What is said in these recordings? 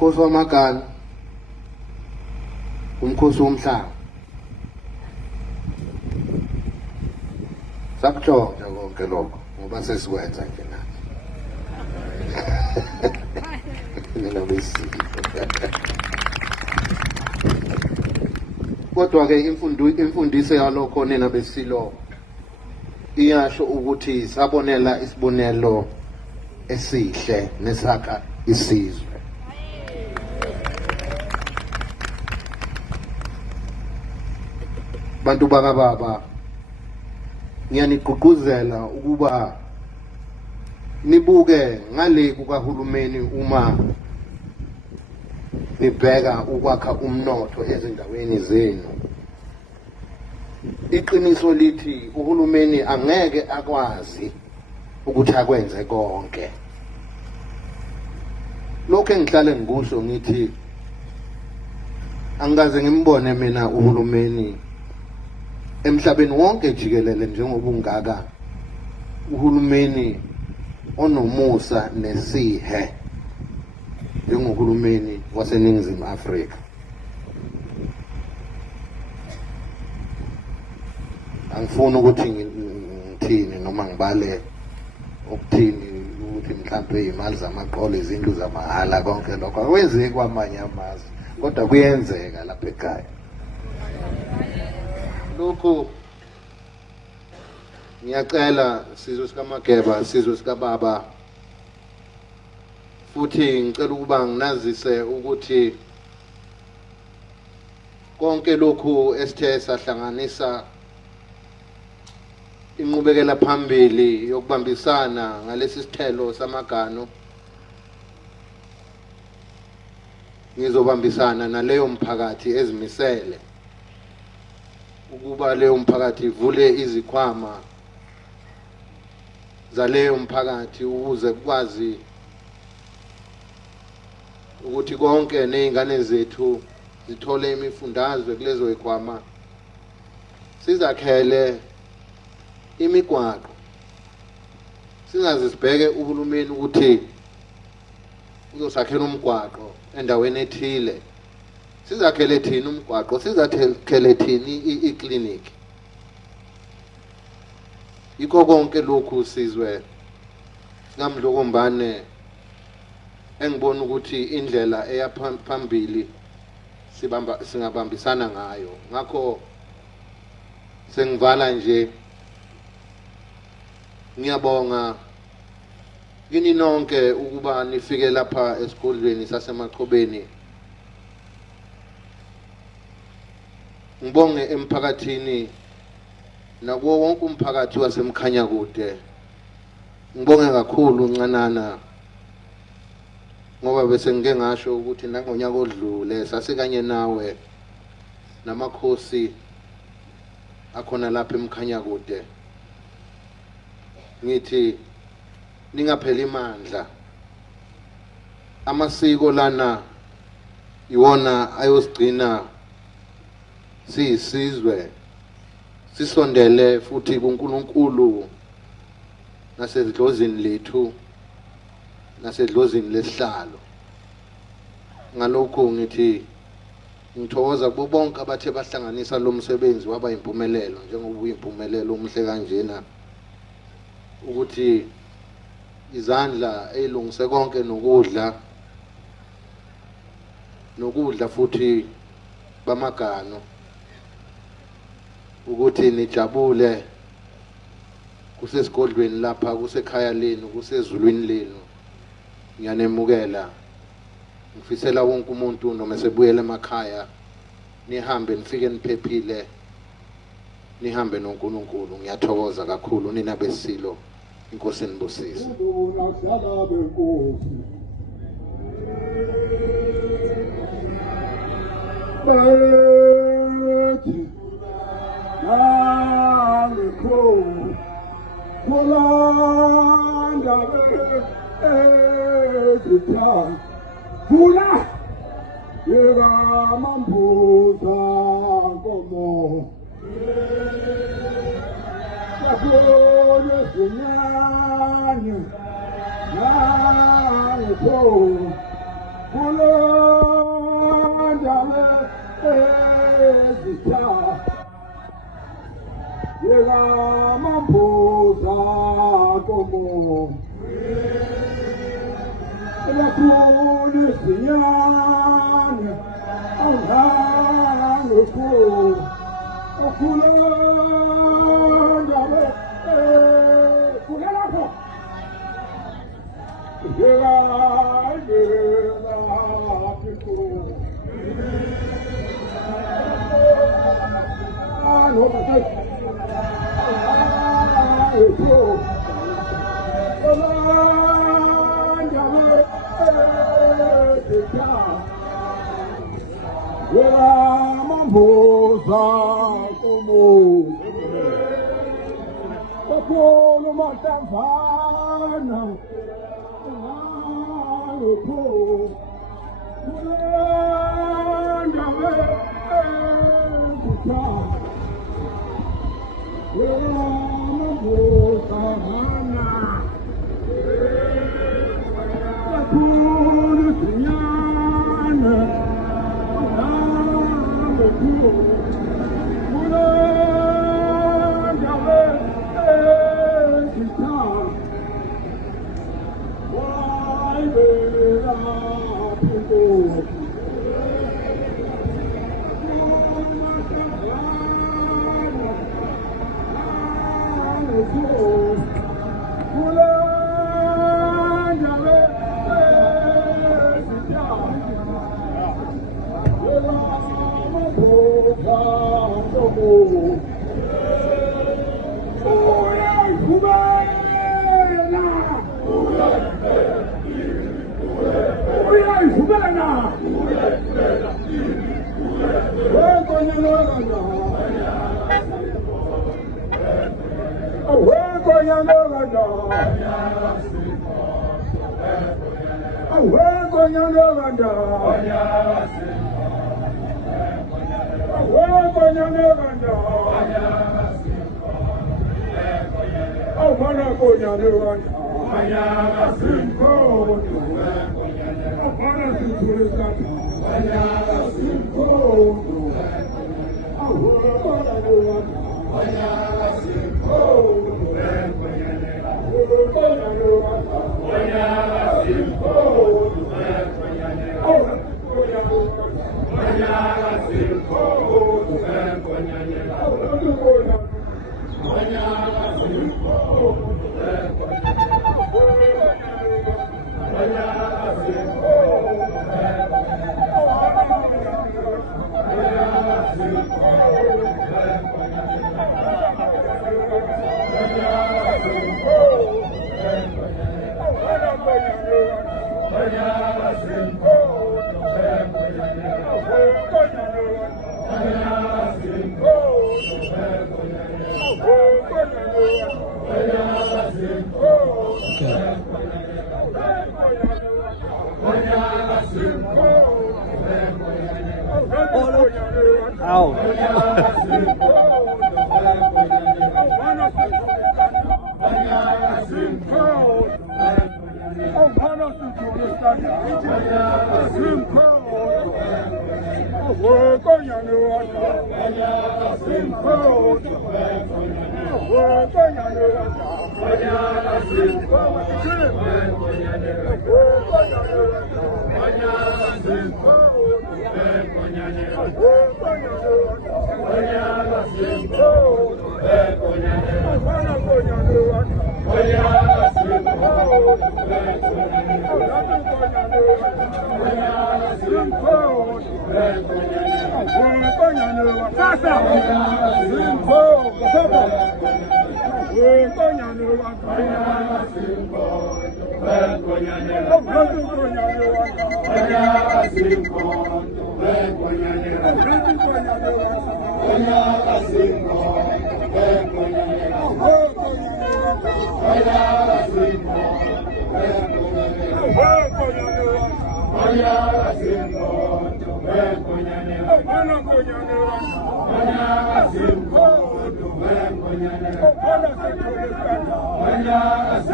umkhosi wamagana, umkhosi womhlanga. Sakujonga konke lokho ngoba sesikwenza nje nathi. Mina besiko. Kodwa ke imfundiso yalokho nina besilo iyasho ukuthi sabonela isibonelo esihle nesakha isizwe. Bantu bakababa, ngiyanigqugquzela ukuba nibuke ngale kukaHulumeni uma nibheka ukwakha umnotho ezindaweni zenu. Iqiniso lithi uHulumeni angeke akwazi ukuthi akwenze konke. Lokho engihlale ngikusho ngithi angikaze ngimbone mina uHulumeni emhlabeni wonke jikelele njengoba ungaka uHulumeni onomusa nesihe njengohulumeni waseNingizimu Afrika. Angifuni ukuthi ngithini noma ngibale ukuthini ukuthi mhlawumbe imali zamaqolo, izindlu zamahala, konke lokho akwenzeki kwamanye amazwe, kodwa kuyenzeka lapha ekhaya. Lokho ngiyacela sizwe sikaMageba, sizwe sikababa, futhi ngicela ukuba nginazise ukuthi konke lokhu esithe sahlanganisa inqubekela phambili yokubambisana ngalesi sithelo samagano, ngizobambisana naleyo mphakathi ezimisele ukuba leyo mphakathi ivule izikhwama zaleyo mphakathi ukuze kukwazi ukuthi konke nezingane zethu zithole imifundazwe kulezo ikhwama, sizakhele imigwaqo. Singaze sibheke uHulumeni ukuthi uzosakhela umgwaqo endaweni ethile. Sizakhele thina umgwaqo, sizakhele thina i-clinic. Yikho konke lokhu sizwe sikamdlokombane engibona ukuthi indlela eyaphambili singabambisana ngayo. Ngakho sengivala nje, ngiyabonga kini nonke ukuba nifike lapha esigodlweni saseMachobeni. Ngibonge emphakathini nakuwo wonke umphakathi waseMkhanyakude. Ngibonge kakhulu Ncanana ngoba bese ngike ngasho ukuthi nangonyaka odlule sasikanye nawe namakhosi akhona lapha eMkhanyakude. Ngithi ningapheli imandla, amasiko lana iwona ayosigcina siyisizwe, sisondele futhi kuNkulunkulu nasedlozini lethu, nasedlozini lesihlalo. Ngalokho ngithi ngithokoza kubo bonke abathe bahlanganisa lo msebenzi waba impumelelo, njengoba uyimpumelelo omhle kanjena, ukuthi izandla ezilungise konke nokudla futhi bamagano, ukuthi nijabule kusesigodlweni lapha, kusekhaya lenu, kusezulwini lenu. Ngiyanemukela, ngifisela wonke umuntu noma sebuyele emakhaya nihambe nifike niphephile, nihambe noNkulunkulu. Ngiyathokoza kakhulu nina besilo. Inkosi nibusise. Fula Yega mambuta como Kapone sunyanya Nani po Fula como la Tunisiana, Allah Popolo Matavana,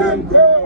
Simple.